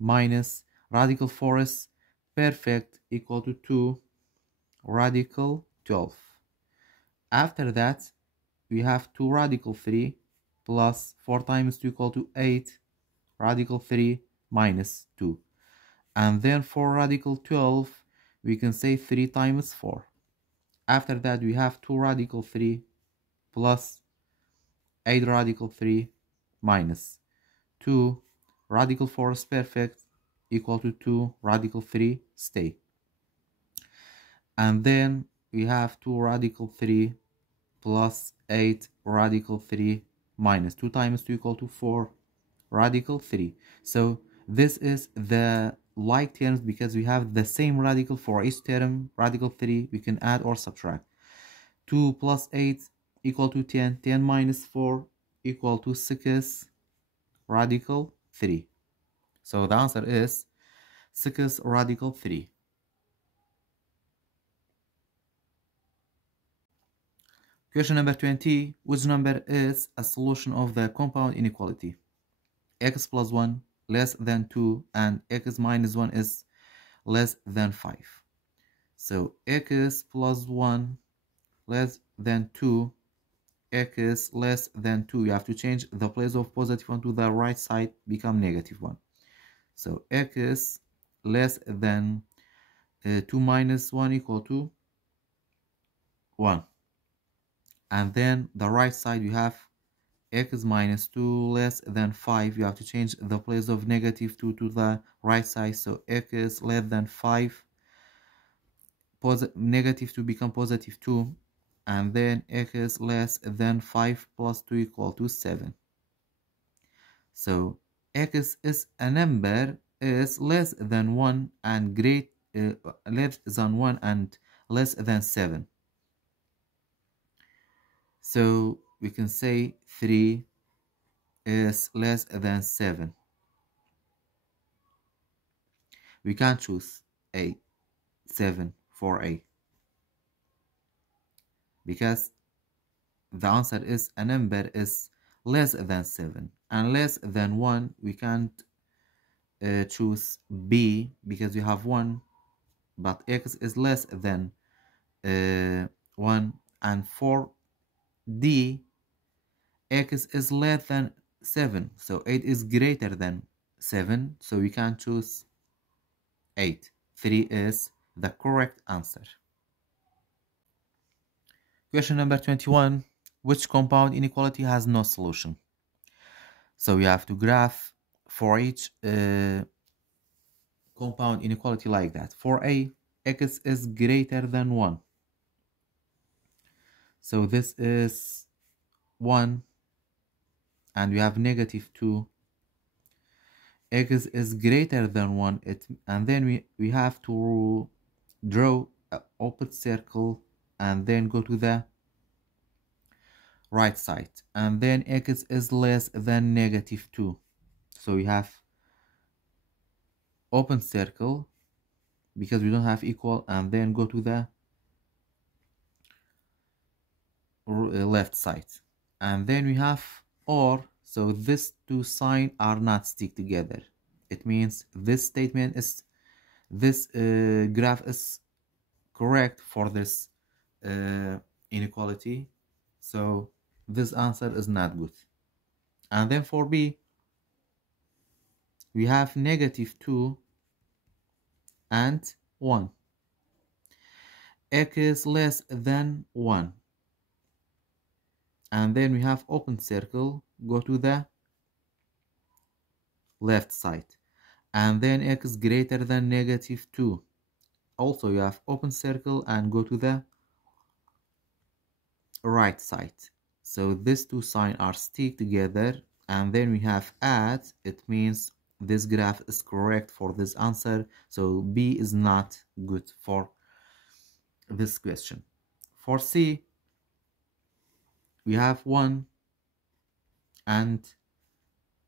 minus radical 4 is perfect equal to 2 radical 12. After that, we have 2 radical 3 plus 4 times 2 equal to 8 radical 3 minus 2. And then for radical 12, we can say 3 times 4. After that, we have 2 radical 3 plus 8 radical 3 minus 2 radical 4 is perfect equal to 2 radical 3 stay. And then we have 2 radical 3 plus 8 radical 3 minus 2 times 2 equal to 4 radical 3. So this is the like terms because we have the same radical for each term. Radical 3 we can add or subtract. 2 plus 8 equal to 10. 10 minus 4 equal to 6 radical 3. So the answer is 6 radical 3. Question number 20. Which number is a solution of the compound inequality? X plus 1 less than 2 and x minus 1 is less than 5. So x plus 1 less than 2, x less than 2. You have to change the place of positive 1 to the right side, become negative 1. So x less than 2 minus 1 equal to 1. And then the right side we have x minus 2 less than 5. You have to change the place of negative 2 to the right side. So x less than 5, negative 2 become positive 2. And then x less than 5 plus 2 equal to 7. So x is a number is less than 1 and less than 1 and less than 7. So we can say 3 is less than 7. We can choose A, 7 for A, because the answer is a number is less than 7 and less than 1. We can't choose B because we have 1 but x is less than 1, and for D, x is less than 7, so 8 is greater than 7, so we can choose 8. 3 is the correct answer. Question number 21. Which compound inequality has no solution? So we have to graph for each compound inequality like that. For A, x is greater than 1. So this is 1, and we have negative 2. X is greater than 1, and then we have to draw an open circle and then go to the right side, and then x is less than negative 2. So we have open circle because we don't have equal, and then go to the left side, and then we have or. So these two signs are not stick together. It means this statement is, this graph is correct for this inequality, so this answer is not good. And then for B, we have negative 2 and 1. X is less than 1, and then we have open circle, go to the left side, and then x is greater than negative 2. Also you have open circle and go to the right side. So these two signs are stick together, and then we have add. It means this graph is correct for this answer, so B is not good for this question. For C, we have 1 and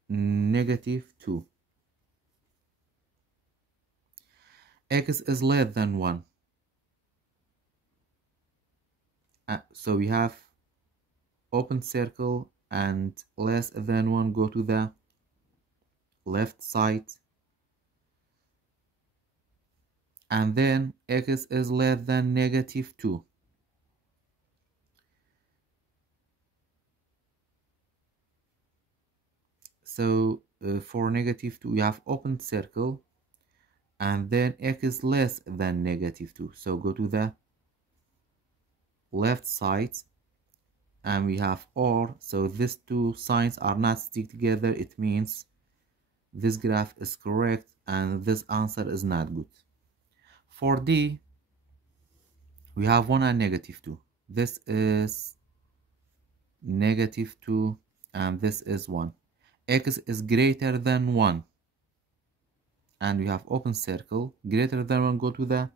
negative 2. X is less than 1. So we have open circle and less than 1, go to the left side, and then x is less than negative 2. So for negative 2 we have open circle, and then x is less than negative 2, so go to the left side, and we have or. So these two signs are not stick together. It means this graph is correct and this answer is not good. For D, we have 1 and negative 2. This is negative 2 and this is 1. X is greater than 1, and we have open circle, greater than 1, go to the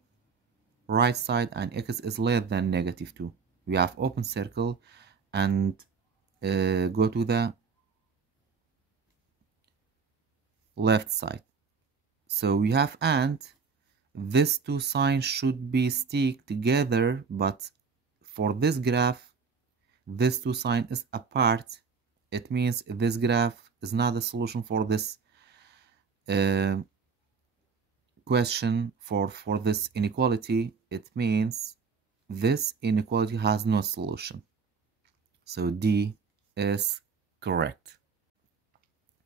right side, and x is less than negative 2. We have open circle and go to the left side. So we have and. These two signs should be stick together, but for this graph, these two signs is apart. It means this graph is not a solution for this question, for this inequality. It means this inequality has no solution. So D is correct.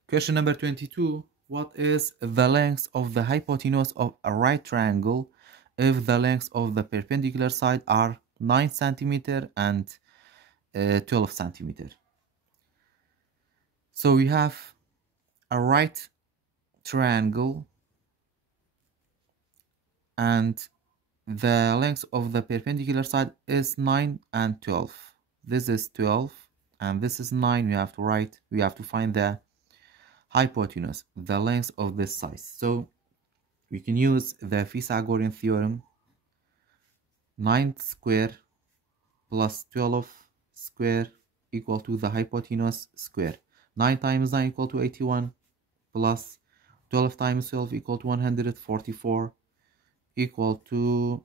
Question number 22. What is the length of the hypotenuse of a right triangle if the length of the perpendicular side are 9 centimeter and 12 centimeter? So we have a right triangle, and the length of the perpendicular side is 9 and 12. This is 12 and this is 9. We have to find the hypotenuse, the length of this side. So we can use the Pythagorean theorem. 9 square plus 12 square equal to the hypotenuse square. 9 times 9 equal to 81, plus 12 times 12 equal to 144, equal to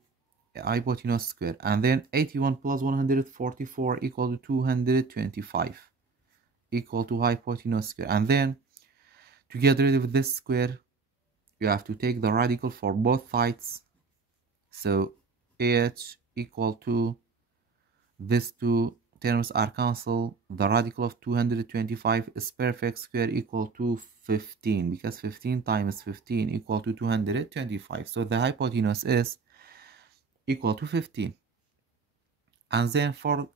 hypotenuse square. And then 81 plus 144 equal to 225, equal to hypotenuse square. And then to get rid of this square, you have to take the radical for both sides, So AH equal to, these two terms are cancelled. The radical of 225 is perfect square equal to 15, because 15 times 15 equal to 225. So the hypotenuse is equal to 15. And then for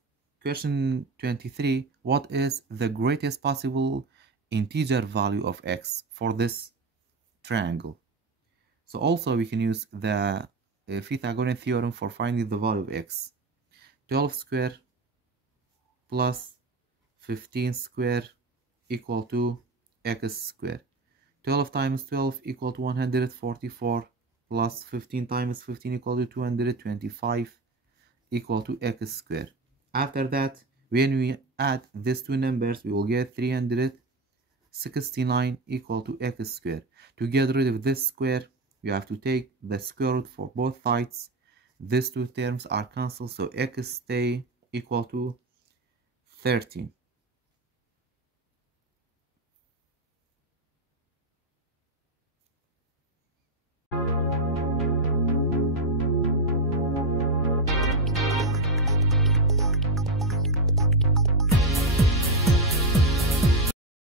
question 23, what is the greatest possible integer value of x for this triangle? So also we can use the Pythagorean theorem for finding the value of x. 12 square plus 15 square equal to x square. 12 times 12 equal to 144 plus 15 times 15 equal to 225 equal to x square. After that, when we add these two numbers, we will get 369 equal to x square. To get rid of this square, you have to take the square root for both sides. These two terms are cancelled, so x stay equal to 13.